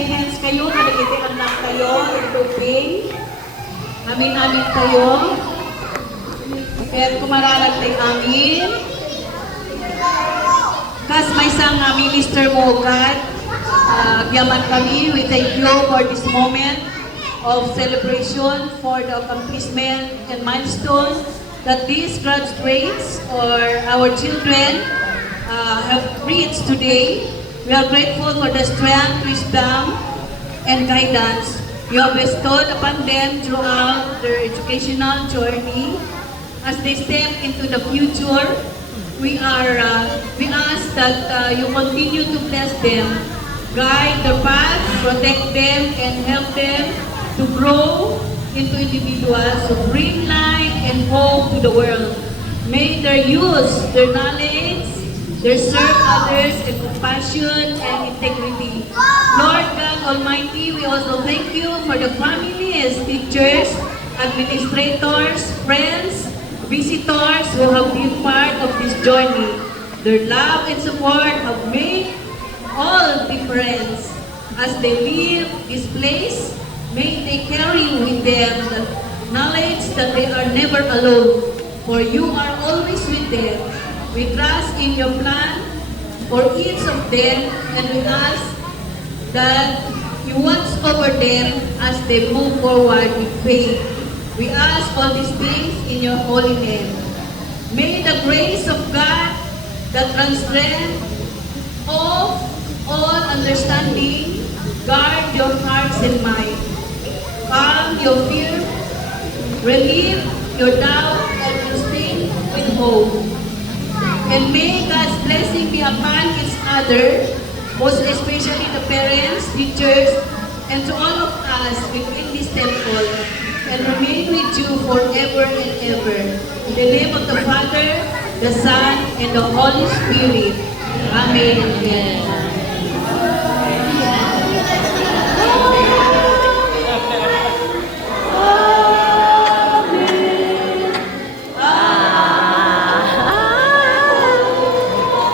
may hands kayo, nalagitian lang kayo, tubig. Amin-amin kayo. Kaya kumaralag tayo amin. Kas may isang minister mo, God, yaman kami, we thank you for this moment of celebration for the accomplishment and milestone that these graduates or our children have reached today. We are grateful for the strength, wisdom, and guidance you have bestowed upon them throughout their educational journey. As they step into the future, we ask that you continue to bless them, guide their path, protect them, and help them to grow into individuals who bring light and hope to the world. May their use, their knowledge, their serve others in compassion and integrity. Lord God Almighty, we also thank you for the families, teachers, administrators, friends, visitors who have been part of this journey. Their love and support have made all difference. As they leave this place, may they carry with them the knowledge that they are never alone, for you are always with them. We trust in your plan for each of them, and we ask that you watch over them as they move forward with faith. We ask all these things in your holy name. May the grace of God that transcends all understanding guard your hearts and minds. Calm your fear, relieve your doubt, and sustain with hope. And may God's blessing be upon each other, most especially the parents, teachers, and to all of us within this temple, and remain with you forever and ever. In the name of the Father, the Son, and the Holy Spirit. Amen.